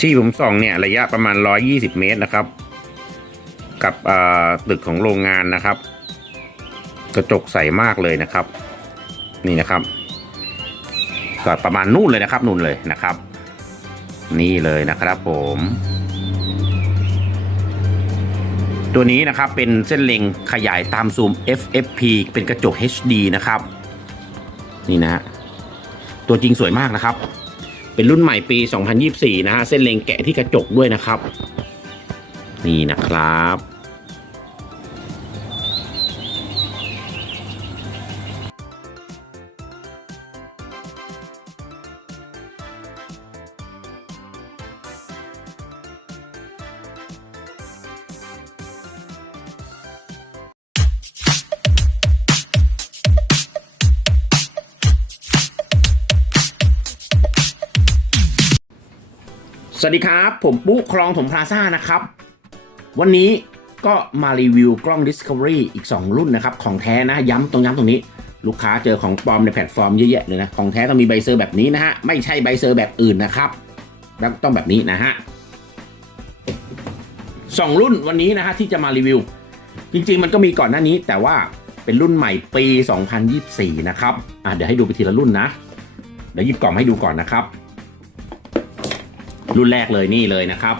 ที่ผมส่องเนี่ยระยะประมาณ 120 เมตรนะครับ กับตึกของโรงงานนะครับ กระจกใสมากเลยนะครับ นี่นะครับก็ประมาณนู่นเลยนะครับนู่นเลยนะครับ นี่เลยนะครับผม ตัวนี้นะครับเป็นเส้นเล็งขยายตามซูม FFP เป็นกระจก HD นะครับ นี่นะฮะตัวจริงสวยมากนะครับ เป็นรุ่นใหม่ปี 2024 นะฮะ เส้นเลงแกะที่กระจกด้วยนะครับ นี่นะครับ สวัสดีครับ ผมปุ๊คลองถมพลาซ่านะครับ วันนี้ก็มารีวิวกล้อง Discovery อีก 2 รุ่นนะครับ ของแท้นะย้ำตรงย้ำตรงนี้ ลูกค้าเจอของปลอมในแพลตฟอร์มเยอะแยะเลยนะ ของแท้ต้องมีใบเซอร์แบบนี้นะฮะ ไม่ใช่ใบเซอร์แบบอื่นนะครับแล้วต้องแบบนี้นะฮะสองรุ่นวันนี้นะฮะที่จะมารีวิว จริงๆ มันก็มีก่อนหน้านี้ แต่ว่าเป็นรุ่นใหม่ปี 2024 นะครับอะเดี๋ยวให้ดูไปทีละรุ่นนะ เดี๋ยวหยิบกล่องให้ดูก่อนนะครับ รุ่นแรกเลยนี่เลยนะครับ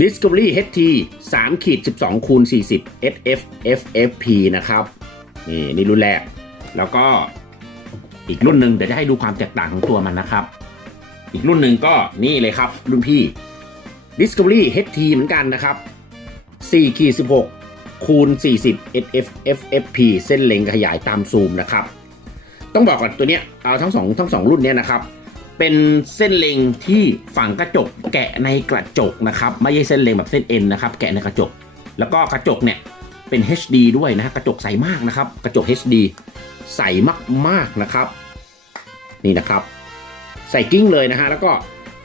Discovery HT 3ขีด12คูณ40 SF FFP นะครับ นี่นี่รุ่นแรก แล้วก็อีกรุ่นหนึ่งเดี๋ยวจะให้ดูความแตกต่างของตัวมันนะครับ อีกรุ่นหนึ่งก็นี่เลยครับ รุ่นพี่ Discovery HT เหมือนกันนะครับ4ขีด16คูณ40 SF FFP เส้นเล็งขยายตามซูมนะครับ ต้องบอกก่อนตัวเนี้ยเอาทั้งสองทั้งสองรุ่นเนี้ยนะครับ เป็นเส้นเล็งที่ฝังกระจกแกะในกระจกนะครับ ไม่ใช่เส้นเล็งแบบเส้นเอ็นนะครับ แกะในกระจก แล้วก็กระจกเนี่ยเป็น HD ด้วยนะกระจกใสมากนะครับ กระจก HD ใสมากๆนะครับ นี่นะครับ ใส่กิ้งเลยนะฮะแล้วก็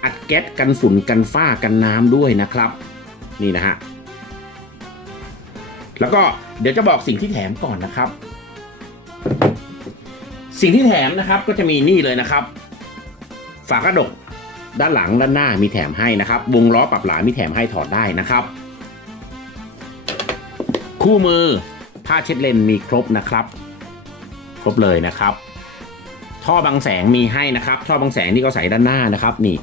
อัดแก๊สกันฝุ่นกันฝ้ากันน้ำด้วยนะครับ นี่นะฮะแล้วก็เดี๋ยวจะบอกสิ่งที่แถมก่อนนะครับ สิ่งที่แถมนะครับก็จะมีนี่เลยนะครับ ฝากระดกด้านหลังด้านหน้ามีแถมให้นะครับ วงล้อปรับหลามีแถมให้ถอดได้นะครับ คู่มือผ้าเช็ดเลนมีครบนะครับ ครบเลยนะครับ ท่อบังแสงมีให้นะครับ ท่อบังแสงนี่ก็ใส่ด้านหน้านะครับ นี่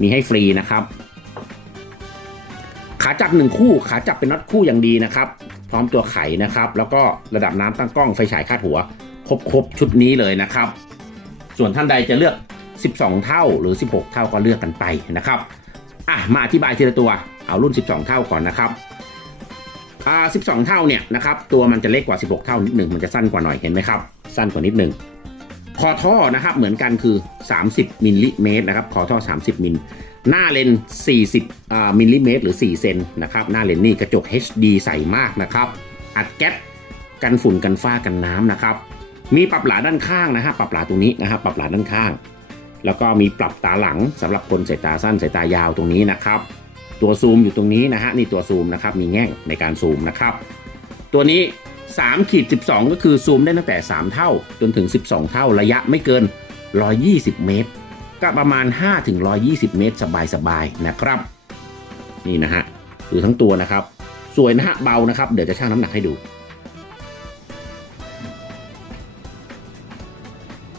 มีให้ฟรีนะครับ ขาจับหนึ่งคู่ ขาจับเป็นน็อตคู่อย่างดีนะครับ พร้อมตัวไขนะครับ แล้วก็ระดับน้ำตั้งกล้องไฟฉายคาดหัว ครบครบชุดนี้เลยนะครับ ส่วนท่านใดจะเลือก 12 เท่าหรือ 16 เท่าก็เลือกกันไปนะครับอะมาอธิบายทีละตัวเอารุ่น 12 เท่าก่อนนะครับอ่า12 เท่าเนี่ยนะครับตัวมันจะเล็กกว่า 16 เท่านิดหนึ่งมันจะสั้นกว่าหน่อยเห็นไหมครับ สั้นกว่านิดหนึ่งคอท่อนะครับเหมือนกันคือ 30มิลลิเมตรนะครับคอท่อ 30 มิลหน้าเลน40อ่ามิลลิเมตรหรือ 4 เซนนะครับหน้าเลนนี่กระจก HD ใสมากนะครับ อัดแก๊สกันฝุ่นกันฝ้ากันน้ำนะครับ มีปรับหลาด้านข้างนะฮะปรับหลาตรงนี้นะครับปรับหลาด้านข้าง แล้วก็มีปรับตาหลังสำหรับคนสายตาสั้นสายตายาวตรงนี้นะครับ ตัวซูมอยู่ตรงนี้นะฮะนี่ตัวซูมนะครับมีแง่งในการซูมนะครับ ตัวนี้3ขีด12 ก็คือซูมได้ตั้งแต่ 3 เท่าจนถึง 12 เท่าระยะไม่เกิน 120 เมตร ก็ประมาณ 5 ถึง 120 เมตร สบายๆนะครับ นี่นะฮะคือทั้งตัวนะครับ สวยนะฮะเบานะครับ เดี๋ยวจะชั่งน้ำหนักให้ดู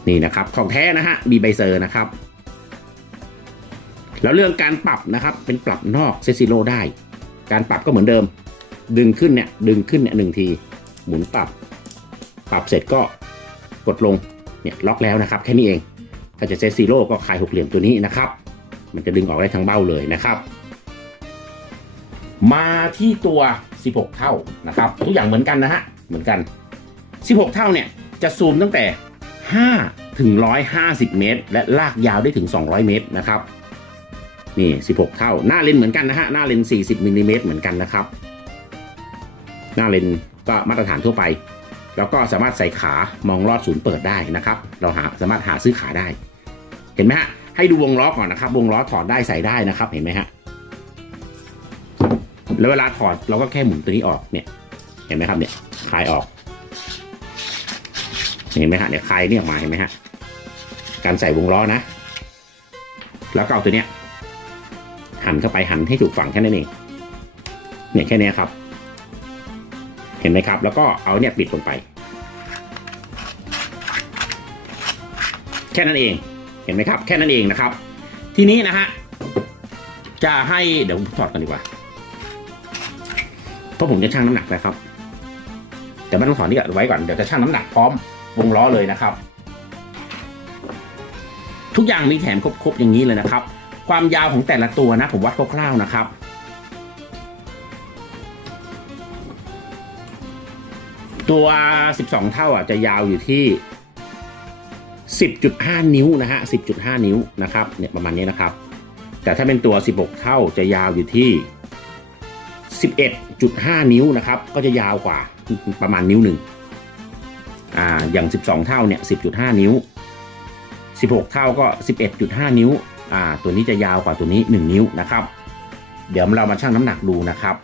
นี่นะครับ ของแท้นะฮะมีใบเซอร์นะครับ แล้วเรื่องการปรับนะครับ เป็นปรับนอกเซซิโลได้ การปรับก็เหมือนเดิม ดึงขึ้นเนี่ยดึงขึ้นเนี่ยหนึ่งทีหมุนปรับ ปรับเสร็จก็กดลงเนี่ยล็อกแล้วนะครับ แค่นี้เอง ถ้าจะเซซิโลก็คลายหกเหลี่ยมตัวนี้นะครับ มันจะดึงออกได้ทั้งเบ้าเลยนะครับ มาที่ตัว 16 เท่านะครับ ทุกอย่างเหมือนกันนะฮะเหมือนกัน 16 เท่าเนี่ยจะซูมตั้งแต่ 5ถึง150 เมตร และลากยาวได้ถึง 200 เมตรนะครับนี่ 16 เท่า หน้าเลนเหมือนกันนะฮะ หน้าเลน 40มิลลิเมตรเหมือนกันนะครับ หน้าเลนก็มาตรฐานทั่วไป แล้วก็สามารถใส่ขามองลอดศูนย์เปิดได้นะครับ เราหาสามารถหาซื้อขาได้ เห็นไหมฮะ ให้ดูวงล้อก่อนนะครับ วงล้อถอดได้ใส่ได้นะครับ เห็นไหมฮะ แล้วเวลาถอดเราก็แค่หมุนตัวนี้ออกเนี่ย เห็นไหมครับเนี่ยคลายออก เห็นไหมฮะเนี่ยคลายนี่ออกมาเห็นไหมฮะการใส่วงล้อนะ แล้วก็เอาตัวเนี้ยหันเข้าไปหันให้ถูกฝั่งแค่นั้นเองเนี่ยแค่นี้ครับ เห็นไหมครับ แล้วก็เอาเนี่ยปิดลงไป แค่นั้นเองเห็นไหมครับ แค่นั้นเองนะครับ ทีนี้นะฮะจะให้เดี๋ยวผมถอดกันดีกว่าเพราะผมจะชั่งน้ำหนักนะครับ แต่ไม่ต้องถอดนี่ก่อนไว้ก่อนเดี๋ยวจะชั่งน้ำหนักพร้อม วงล้อเลยนะครับ ทุกอย่างมีแถมครบๆอย่างนี้เลยนะครับ ความยาวของแต่ละตัวนะผมวัดคร่าวๆนะครับตัว 12 เท่าอะจะยาวอยู่ที่ 10.5 นิ้วนะฮะ 10.5 นิ้วนะครับ เนี่ยประมาณนี้นะครับ แต่ถ้าเป็นตัว 16 เท่าจะยาวอยู่ที่ 11.5 นิ้วนะครับ ก็จะยาวกว่าประมาณนิ้วหนึ่ง อ่าอย่าง 12 เท่าเนี่ย 10.5 นิ้ว 16 เท่าก็ 11.5 นิ้วอ่าตัวนี้จะยาวกว่าตัวนี้ 1 นิ้วนะครับ เดี๋ยวเรามาชั่งน้ำหนักดูนะครับ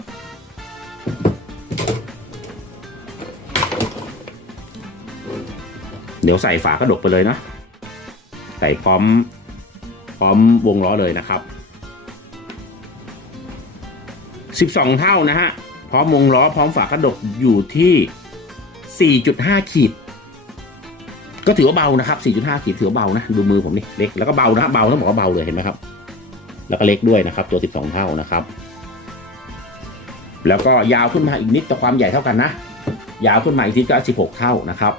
เดี๋ยวใส่ฝากระดกไปเลยเนาะใส่พร้อม พร้อมวงล้อเลยนะครับ 12 เท่านะฮะ พร้อมวงล้อพร้อมฝากระดกอยู่ที่ 4.5 ขีด ก็ถือว่าเบานะครับ 4.5 ขีดถือว่าเบานะ ดูมือผมนี่เล็กแล้วก็เบานะเบาต้องบอกว่าเบาเลยเห็นไหมครับ แล้วก็เล็กด้วยนะครับ ตัว 12 เท่านะครับ แล้วก็ยาวขึ้นมาอีกนิดแต่ความใหญ่เท่ากันนะ ยาวขึ้นมาอีกนิดก็ 16 เท่านะครับ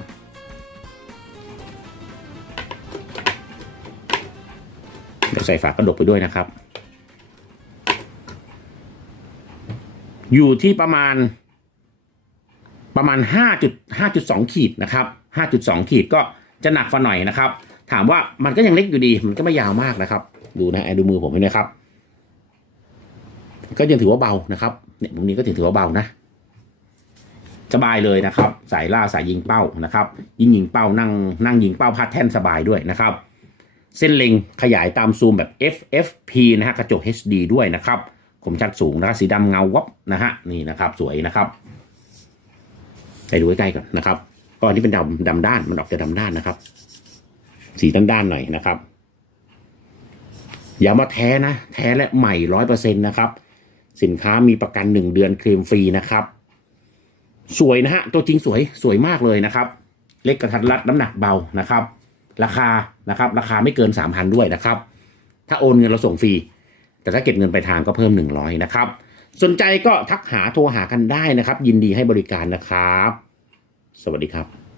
เดี๋ยวใส่ฝากระดกไปด้วยนะครับ อยู่ที่ประมาณ ประมาณ 5.5.2 ขีดนะครับ 5.2 ขีดก็จะหนักกว่าหน่อยนะครับ ถามว่ามันก็ยังเล็กอยู่ดี มันก็ไม่ยาวมากนะครับ ดูนะดูมือผมนะครับ ก็ยังถือว่าเบานะครับ เนี่ยมุมนี้ก็ถือว่าเบานะ สบายเลยนะครับ สายล่าสายยิงเป้านะครับ ยิงยิงเป้านั่งนั่งยิงเป้าพาดแท่นสบายด้วยนะครับ เส้นเล็งขยายตามซูมแบบ FFP นะฮะกระจก HD ด้วยนะครับคมชัดสูงนะครับสีดำเงาวับนะฮะนี่นะครับ สวยนะครับ ไปดูใกล้ๆก่อนนะครับก็อันนี้เป็นดำดำด้านมันออกจะดำด้านนะครับ สีด้านด้านหน่อยนะครับ อย่ามาแท้นะ แท้และใหม่ร้อยเปอร์เซ็นต์นะครับ สินค้ามีประกันหนึ่งเดือนเคลมฟรีนะครับ สวยนะฮะตัวจริงสวยสวยมากเลยนะครับ เล็กกระทัดรัดน้ำหนักเบานะครับ ราคานะครับ ราคาไม่เกิน3,000ด้วยนะครับ ถ้าโอนเงินเราส่งฟรี แต่ถ้าเก็บเงินไปทางก็เพิ่ม100นะครับ สนใจก็ทักหาโทรหากันได้นะครับ ยินดีให้บริการนะครับ สวัสดีครับ